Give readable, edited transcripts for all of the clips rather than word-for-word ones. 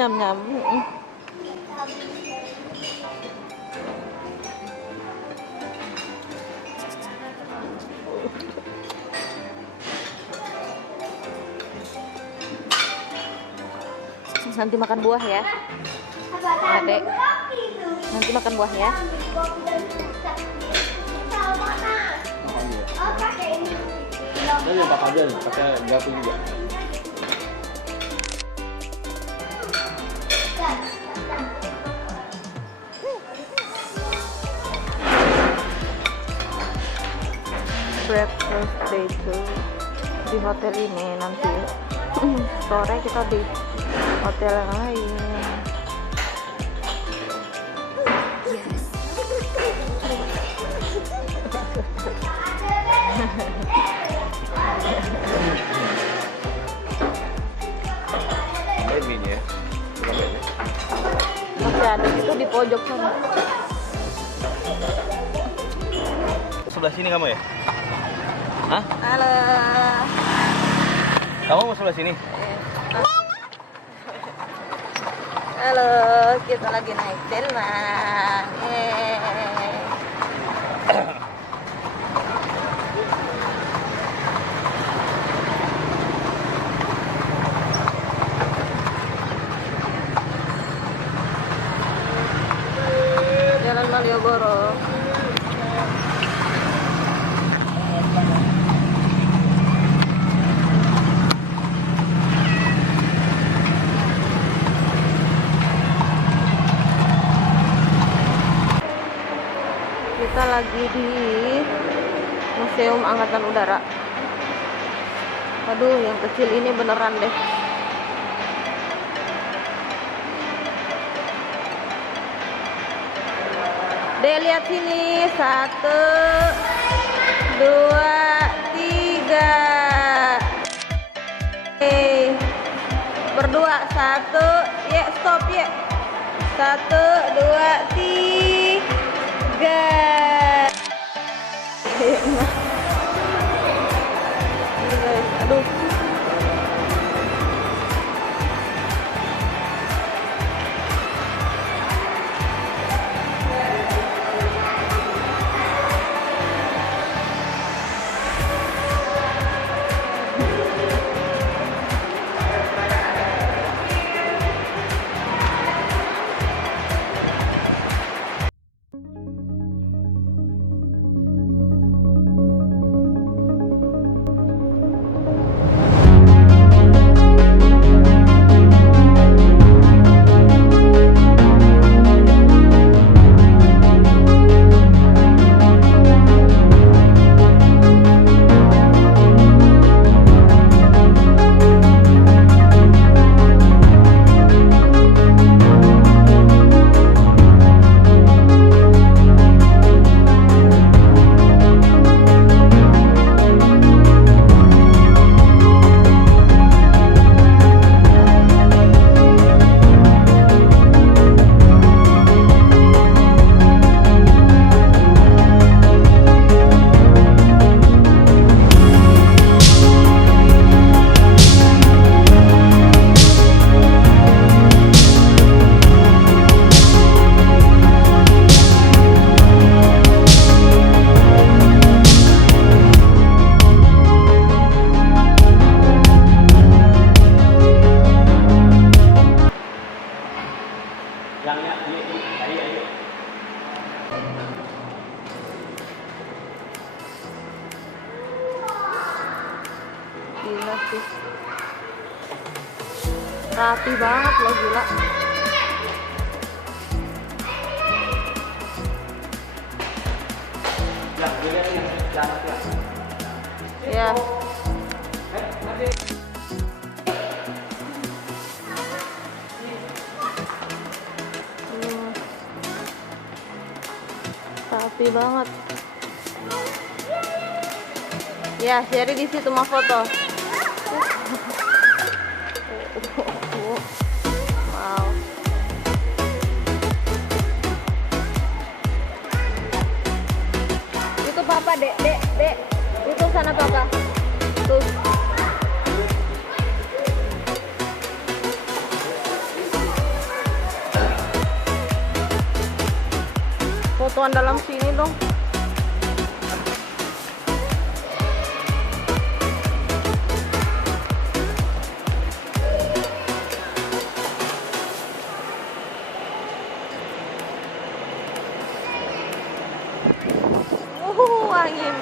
nyam-nyam. Nanti makan buah ya, Adek. Nanti makan buah ya. Ini pakai aja nih, pakai garpu juga. Breakfast day 2 di hotel ini, nanti sore kita di hotel yang lain. Babynya, Masih ada itu di pojok sana. Sebelah sini kamu ya? Hah? Halo. Kamu mau sebelah sini? Halo, kita lagi naik Delman. Jalan Malioboro. Kita lagi di Museum Angkatan Udara. Aduh, yang kecil ini beneran deh. Dek, lihat sini. 1, 2, 3. Berdua. 1. Ya, stop ya. 1, 2, 3. Aduh. Gila sih, rapi banget loh, gila. Ya. Rapi banget. Ya, Sherry di situ mau foto. Wow. Itu papa, Dek. Itu sana papa. Tuh. fotoan dalam sini dong. Angin.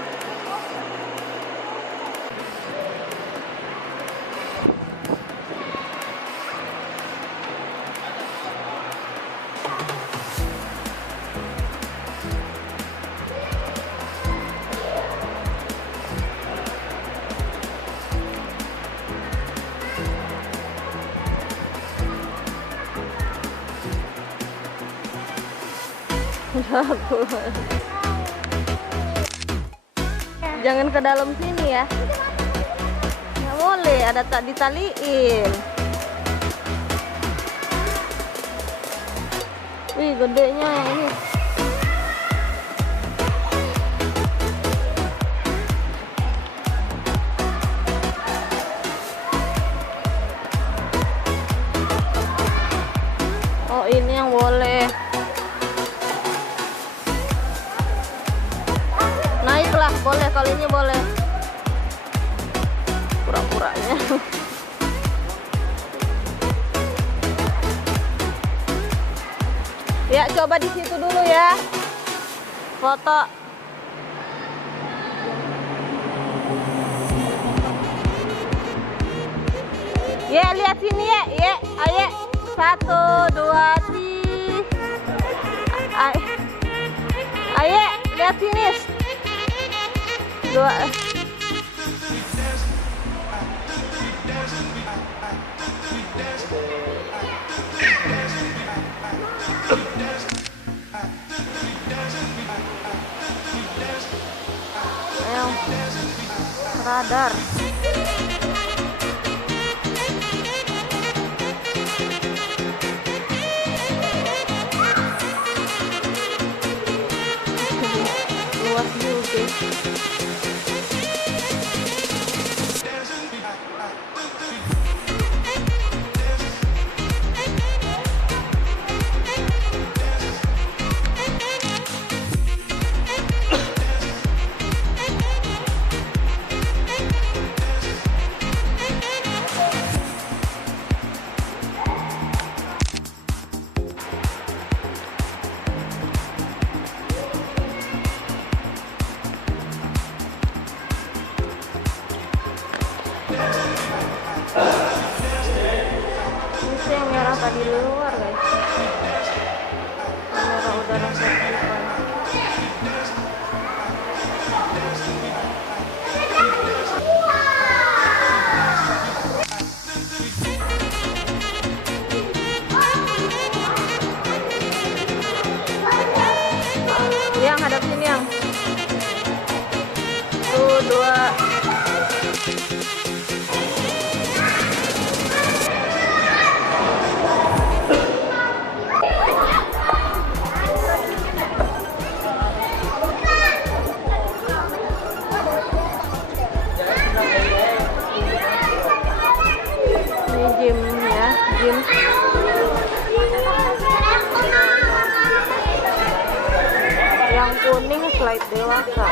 Jangan ke dalam sini ya. Nggak boleh, ada tak ditaliin. Wih, gedenya yang ini. Oh, ini yang boleh. Naiklah, boleh, kali ini boleh. Pura-puranya. Ya, coba di situ dulu ya. Foto. Ya, lihat sini ya. Ya, ayo. 1, 2, 3. Ayo, lihat sini. 2. Ayo, radar. Luas juga. Ini yang merah tadi luar guys. Kamera udara sertifikan. Yang hadap sini yang. 1, 2. Gym ya, gym. Yang kuning slide dewasa.